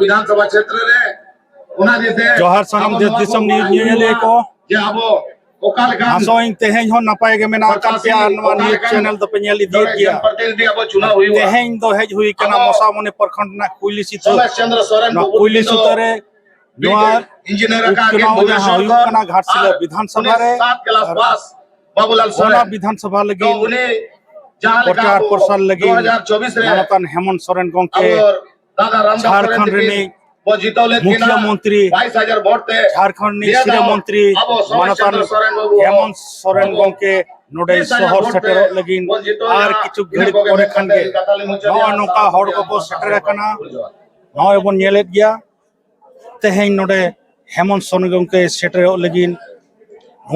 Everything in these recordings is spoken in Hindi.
विधानसभा क्षेत्र जोहार सनम देश दिसम न्यूज़ को आसों तेहें हो नपाय के मेना का प्यार नवा न्यूज़ चैनल तो पे नेल इदी गया तेहें दो हेज हुई कना मोसामने प्रखंड ना कुइली सितो ना कुइली सुतरे नवा इंजीनियर का चुनाव जहां हुई कना घाटशिला विधानसभा रे 7 क्लास पास बाबूलाल सोरेन विधानसभा लगी प्रचार प्रसार लगी 2024 रे मनतन हेमंत सोरेन गंके झारखंड रे मुख्यमंत्री 22,000 वोट ते झारखंड नि सीरे मंत्री मनतन हेमंत सोरेन गंके नोडे शहर सेटर लगिन आर किछु घड़ी परे खनगे नोका हड़ को सेटर कना नय बन नेलेत गया तेहें नोडे हेमंत सोरेन गंके सेटर लगिन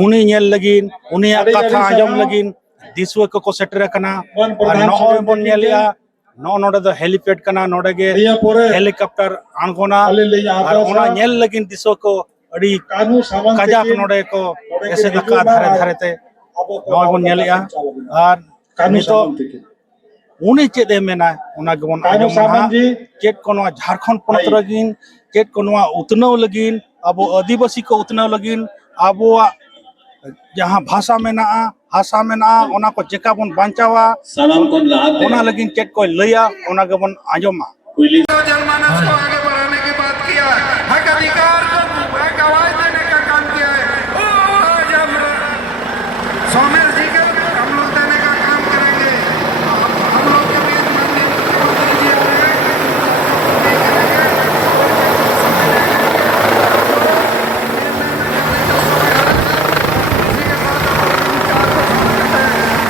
उनी नेल लगिन उनी कथा आजम लगिन दिसवे को सेटर कना और नय बन नेलिया नोडे दो हेलीपैड कना नोडे गे हेलीकॉप्टर आंगोना और ओना नेल लगिन दिसो को अड़ी काजाक नोडे को ऐसे दका धारे धारे ते नय बन नेलिया और नितो उनी चेदे मेना ओना गबन आजम चेद को झारखंड ponot लगिन चेद को उतनव लगिन अब आदिवासी को उतनव लगिन अब जहाँ भाषा में ओना को चेका बन बांचावा ओना लगिन चेक को लया ओना के बन आजमा जनमानस को आगे बढ़ाने की बात किया है, हक अधिकार को हक आवाज देने का काम किया है। आज हम सोमेश जी के हम लोग देने का काम करेंगे। हम लोग के बीच माननीय मुख्यमंत्री जी आ रहे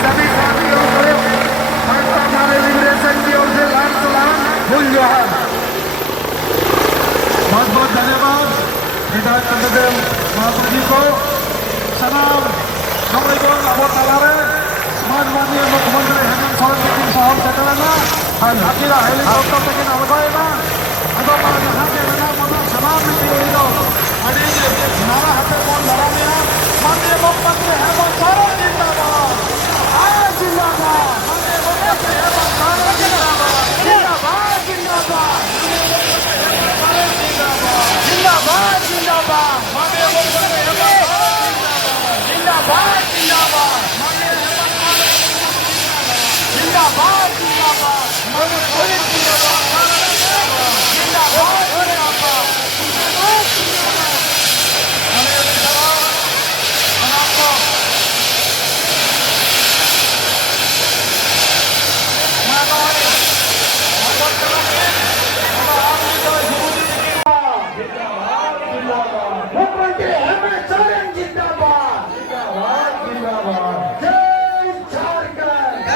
सभी साथियों को हमारे विंदेशन जी और से लाल सलाम फूल जोहार। बहुत बहुत धन्यवाद विधायक चंद्रदेव महापुर जी को सलाम अब तलारे माननीय मुख्यमंत्री हेमंत सोरेन साहब सेटलना हाकिरा हेलीकॉप्टर तक अवगायना अदो मा जहां के ना मना सलाम नियो अड़ी नारा हाथे कोन लड़ानिया माननीय मुख्यमंत्री हेमंत सोरेन जिंदाबाद जिंदाबाद माननीय मुख्यमंत्री हेमंत सोरेन जिंदाबाद जिंदाबाद जिंदाबाद जिंदाबाद माननीय मुख्यमंत्री हेमंत सोरेन जिंदाबाद जिंदाबाद माननीय हेमंत सोरेन जिंदाबाद जिंदाबाद माननीय सोरेन जिंदाबाद जिंदाबाद जिंदाबाद मुख्यमंत्री हेमंत सोरेन जिंदाबाद जिंदाबाद जिंदाबाद जय झारखंड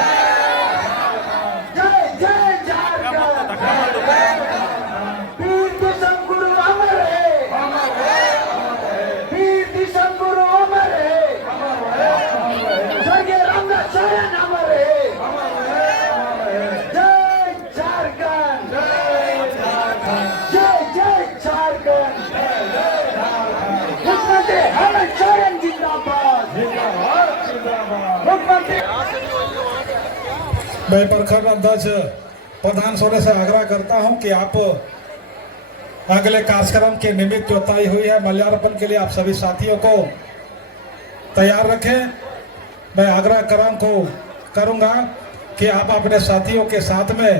जय जय झारखंड वीर दिसम गुरु अमर है वीर दिसम गुरु अमर है स्वर्गीय रामदास सोरेन अमर है जय झारखंड जय जय झारखंड मुख्यमंत्री हेमंत सोरेन जिंदाबाद मुख्यमंत्री मैं प्रखंड अध्यक्ष प्रधान सोरेन से आग्रह करता हूं कि आप अगले कार्यक्रम के निमित्त जो तय हुई है माल्यार्पण के लिए आप सभी साथियों को तैयार रखें। मैं आग्रह करूंगा कि आप अपने साथियों के साथ में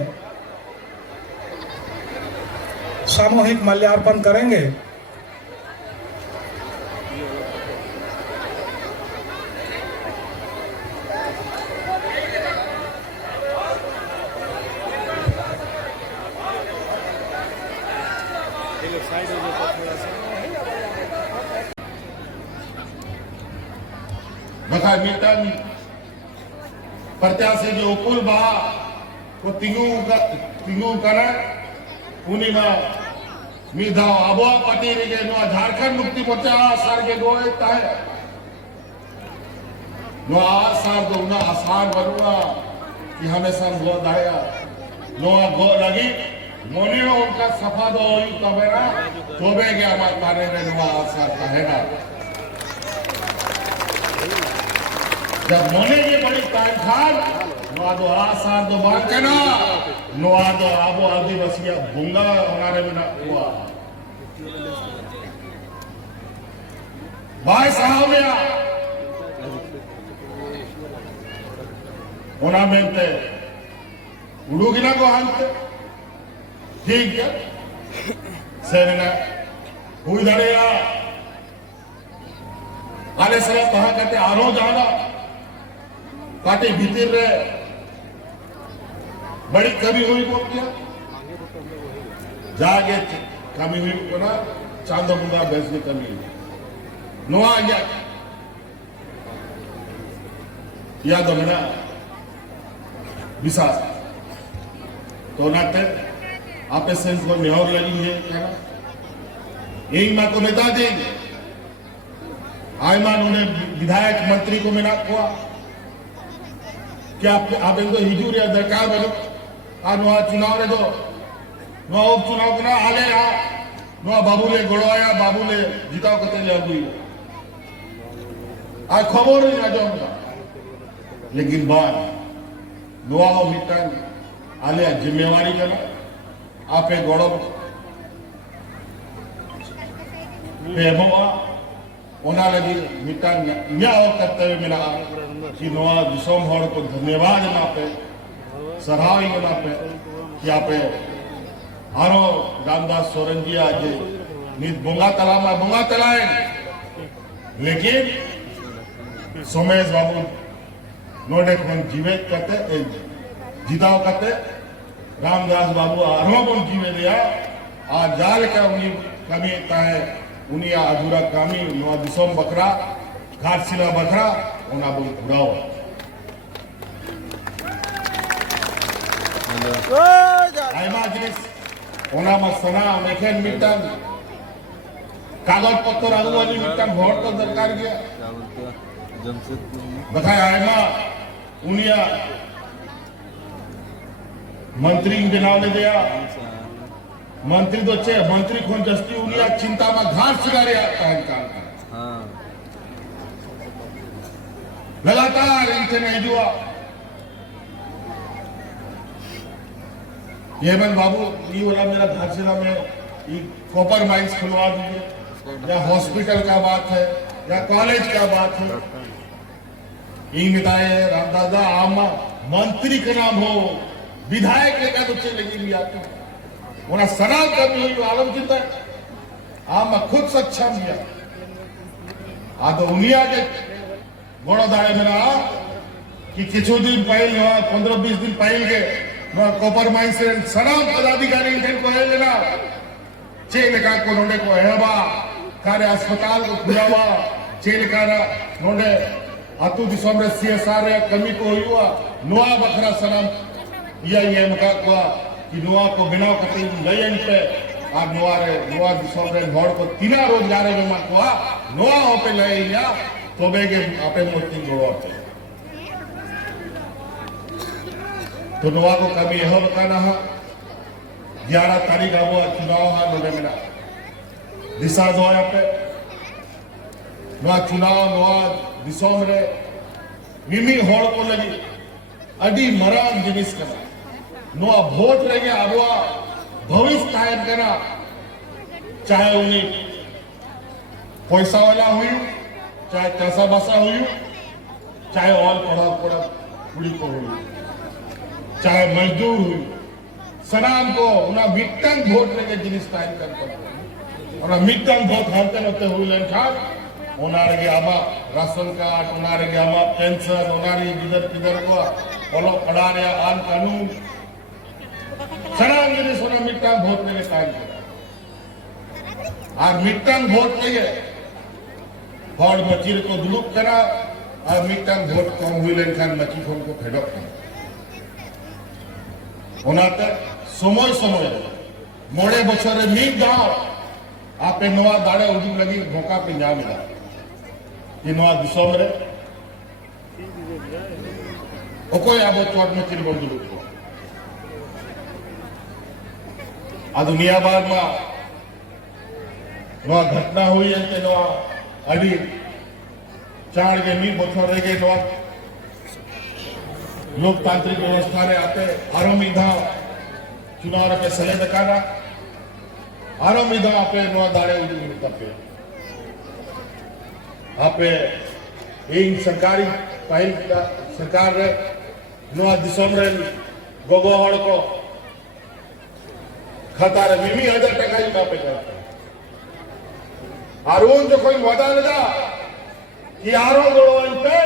सामूहिक माल्यार्पण करेंगे। बखा मिल्टन प्रत्याशी जो उपुल बा को तिंगू कना उनी मा मिधा अबो पार्टी रे झारखंड मुक्ति मोर्चा आसार के गोए ताहे नो आसार दो ना आसार बनवा कि हमेशा गो दाया नो गो लगी मोनी उनका सफा दो तबेरा तोबे के हमारे तारे में नो आसार ताहेना जब मोने की बड़ी टाइम खान नो दो आसार दो बात के ना नो दो आबो आदिवासिया बुंगा हमारे में ना हुआ भाई साहब या ओना मेंते उड़ूगिना को हंते ठीक है सेना हुई धड़ेगा आले सरे कहा कहते आरो जाना पार्टी भीतर रे बड़ी कमी हुई को क्या जागे कमी हुई को ना चांदो मुंगा बेस में कमी नोआ या दोना विशाल तो नाते आपे सेंस को मेहर लगी है क्या ना एक माँ को बता देंगे आयमान उन्हें विधायक मंत्री को मिला हुआ क्या आप इनको हिजूर या दरकार बनो नुआ चुनाव रे दो नुआ उपचुनाव को ना आले आ नुआ बाबूले गोड़वाया बाबूले जिताओ कते ले अबुई आज खबर नहीं आ जाऊंगा लेकिन बात नुआ हो मिटन आले जिम्मेवारी करना आप एक गोड़ो पेमोआ ओना लगी मिटन या करते हुए मिला कि नुआ दिसोम हर को धन्यवाद ना पे सराहनी ना पे कि आप आरो रामदास सोरेन जी आज नित बोंगा तलाए लेकिन सोमेश बाबू नोडे कौन जीवित करते जिताओ करते रामदास बाबू आरो कौन जीवे दिया आज जाल का उन्हीं कमी है उन्हीं अधूरा कामी नुआ दिसोम बकरा घाटशिला बकरा उन्हें बोल घुराओ आयमा जिनिस ओना मसना मेखेन मिटन कागज पत्तर आगुवानी मिटन वोट तो दरकार गया बताया आयमा उनिया मंत्री के नाम ले दिया मंत्री तो चे मंत्री कौन जस्ती उनिया चिंता में घाट सिगारे आता है काम लगातार इनसे नहीं जुआ हेमंत बाबू ये वाला मेरा घाटशिला में कॉपर माइंस खुलवा दीजिए या हॉस्पिटल का बात है या कॉलेज का बात है ये बताए रामदादा आमा मंत्री का नाम हो विधायक लेकर तो चले लगी आते उन्हें सना करनी हुई आलम चिंता आमा खुद सक्षम किया आ तो उनिया के गोड़ा दाड़े में ना कि किछु दिन पहले 15-20 दिन पहले कॉपर माइन से सनाम पदाधिकारी इनको है लेना चेल का को नोडे को हेबा कार्य अस्पताल को खुलावा चेल का नोडे अतु दिसोम रे सीएसआर रे कमी को हुआ नुआ बखरा सनाम ये मका को कि नुआ को बिना कते लयन पे आ नुआ दिसोम रे हड़ को तीना रोजगार में मका नुआ हो पे लयया तोबे के आपे मोती गोड़ते तो नुआ को कभी यह बताना है 11 तारीख अब चुनाव है नोडे मेरा दिशा दो पे नुआ चुनाव नुआ दिसोम रे मिमी होड़ को लगी अडी मरान जिनिस करना नुआ वोट रहेंगे अब भविष्य कायम करना चाहे उन्हें पैसा वाला हुई चाहे कैसा बसा हुई चाहे और पढ़ा पूरी को हुई चाहे मजदूर हुई सनाम को उन्हें मिट्टन वोट लेके जिनिस टाइम करते और मिट्टन वोट हरते होते हुए लेखा उन्हारे के आमा राशन कार्ड उन्हारे के आमा पेंशन उन्हारे किधर को बोलो पढ़ा रहे आन कानून सनाम जिनिस उन्हें मिट्टन वोट लेके टाइम करता और मिट्टन वोट लेके हॉल मचीर को दुलुप करा और मिट्टन वोट कम हुई लेखा मची फोन को फेडअप करा ओनाते समय समय मोड़े बछरे मीद गांव आपे नवा दाड़े उदुम लगी मौका पे जा मिला कि नवा दिसोम रे ओकोय आबो चोट में चिर बंदु को आ दुनिया बाद में नवा घटना हुई है कि नवा अभी चार के मीद बछरे के नवा लोकतांत्रिक व्यवस्था ने आते आरोमिधा चुनाव पे सले दकाना आरोमिधा आपे नवा दाड़े उदी तपे आपे इन सरकारी पहल सरकार रे नवा दिसम रे गोगो हड़ को खाता रे 20,000 टका ही बापे करता आरोन जो कोई वदा लगा कि आरो गोड़वन पे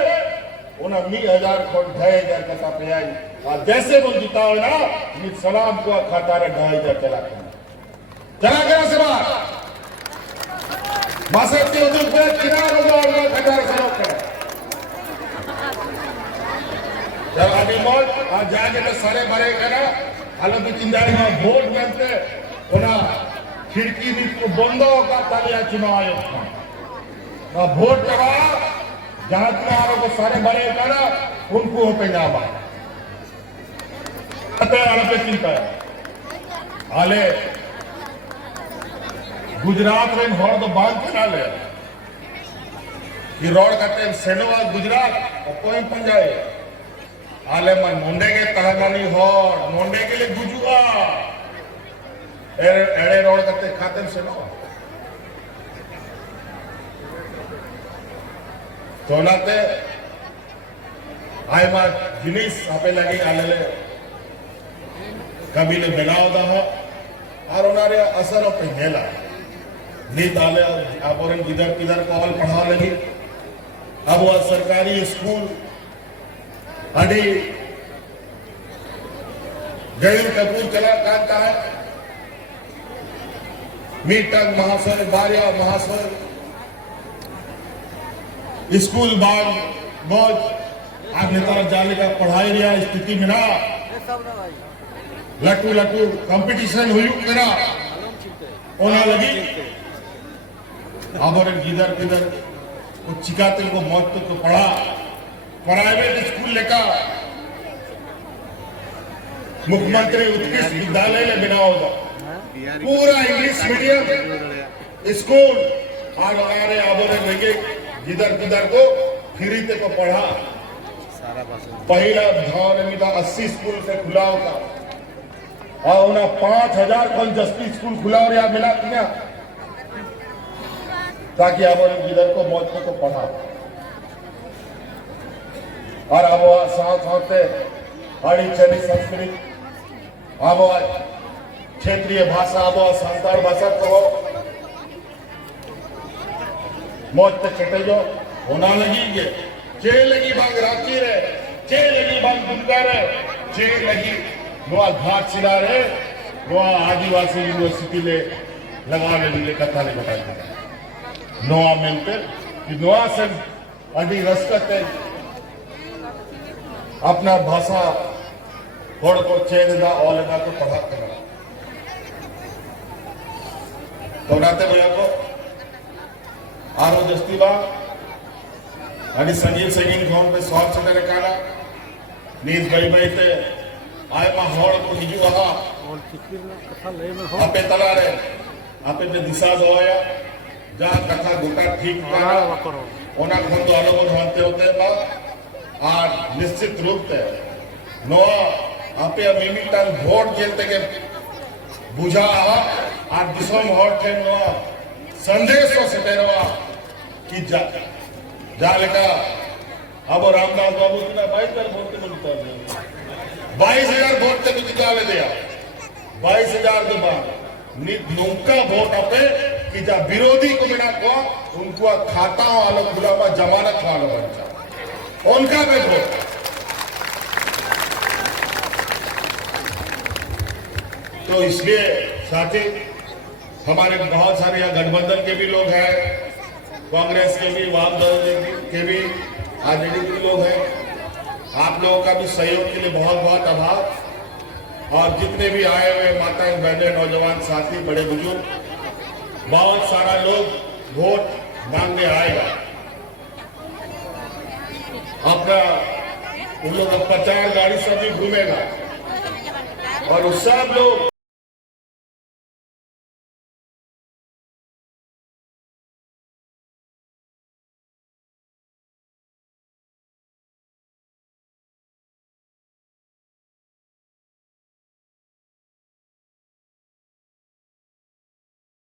उन्हें 20,000 खोट 2,500 कथा पे आई और जैसे वो जीता हो ना मित सलाम को खाता रे 2,500 चला करना से बात मासक्ति उदुक पे किनार होगा और खाता रे सलाम करना जब अभी मौत आज जाके तो सारे बड़े करना हालांकि चिंदारी में वोट बनते उन्हें खिड़की भी को बंद होगा तालिया चुनाव आयोग का वोट करवा जहां वालों को सारे बड़े करा उनको पे जावा पे चिंता है हाले गुजरात में हर तो बांध के ले कि रोड करते सेनवा गुजरात और कोई पंजाए हाले मन मुंडे के तहगानी हर मुंडे के लिए गुजुआ एड़े रोड करते खाते सेनवा तोलाते आय मार जिनिस आपे लगी आलेले कबीले बनाव दा हो और उनारे असर पे हेला नीत आले आपन किधर किधर कॉल पढ़ा लगी अब वो सरकारी स्कूल अडी गैर कपूर चला काटता है मीटक महासर बारिया महासर स्कूल बाग बहुत आज नेता जाने का पढ़ाई रहा स्थिति में ना लटू लटू कंपटीशन हुई मेरा होना लगी अब किधर किधर चिकाते को मौत को पढ़ा प्राइवेट स्कूल लेकर मुख्यमंत्री उत्कृष्ट विद्यालय में बना होगा पूरा इंग्लिश मीडियम स्कूल आज हमारे आबोरे लेके जिधर किधर को फ्री ते को पढ़ा पहला धान में 80 स्कूल से खुला होगा और उन्हें 5,000 जस्ती स्कूल खुला और यहाँ मिला क्या ताकि अब जिधर को मौत को पढ़ा और अब साथ साथ हरी चली संस्कृत अब क्षेत्रीय भाषा अब संताल भाषा को मौत पे चटे जो होना लगी है चे लगी बांग रांची रे चे लगी बांग दुमका रे चे लगी नोआ घाट सिला रे नोआ आदिवासी यूनिवर्सिटी ले लगाने लिए कथा ले बताया नोआ मिलते कि नोआ से अभी रसकत है अपना भाषा थोड़ा को चेंज दा और लगा तो पढ़ा करना तो नाते भैया को आरो जस्तीबा आणि संजीव सगीन खान पे स्वाद से रखाना नीज भाई भाई ते आय मा होड़ को हिजू आहा आपे तला रे आपे पे दिशा होया जा कथा गोटा ठीक करा ओना खन तो आलो बनते होते बा और निश्चित रूप से नो आपे मिमिटान वोट जेलते के बुझा और दिसम होड़ थे नो संदेश से तेरवा कि जालेका अब रामदास बाबू ने 22,000 वोट के मिलता है 22,000 वोट तक जितावे दिया 22,000 के बाद नौका वोट अपे कि जा विरोधी को बिना को उनको खाता वाला खुला जमानत वाला बच्चा उनका पे वोट तो इसलिए साथी हमारे बहुत सारे यहाँ गठबंधन के भी लोग हैं कांग्रेस के भी वाम दल के भी आरजेडी के लोग हैं आप लोगों का भी सहयोग के लिए बहुत बहुत आभार और जितने भी आए हुए माताएं बहनें नौजवान साथी बड़े बुजुर्ग बहुत सारा लोग वोट मांगने आएगा। अपना उन लोग प्रचार गाड़ी सब भी घूमेगा और उस सब लोग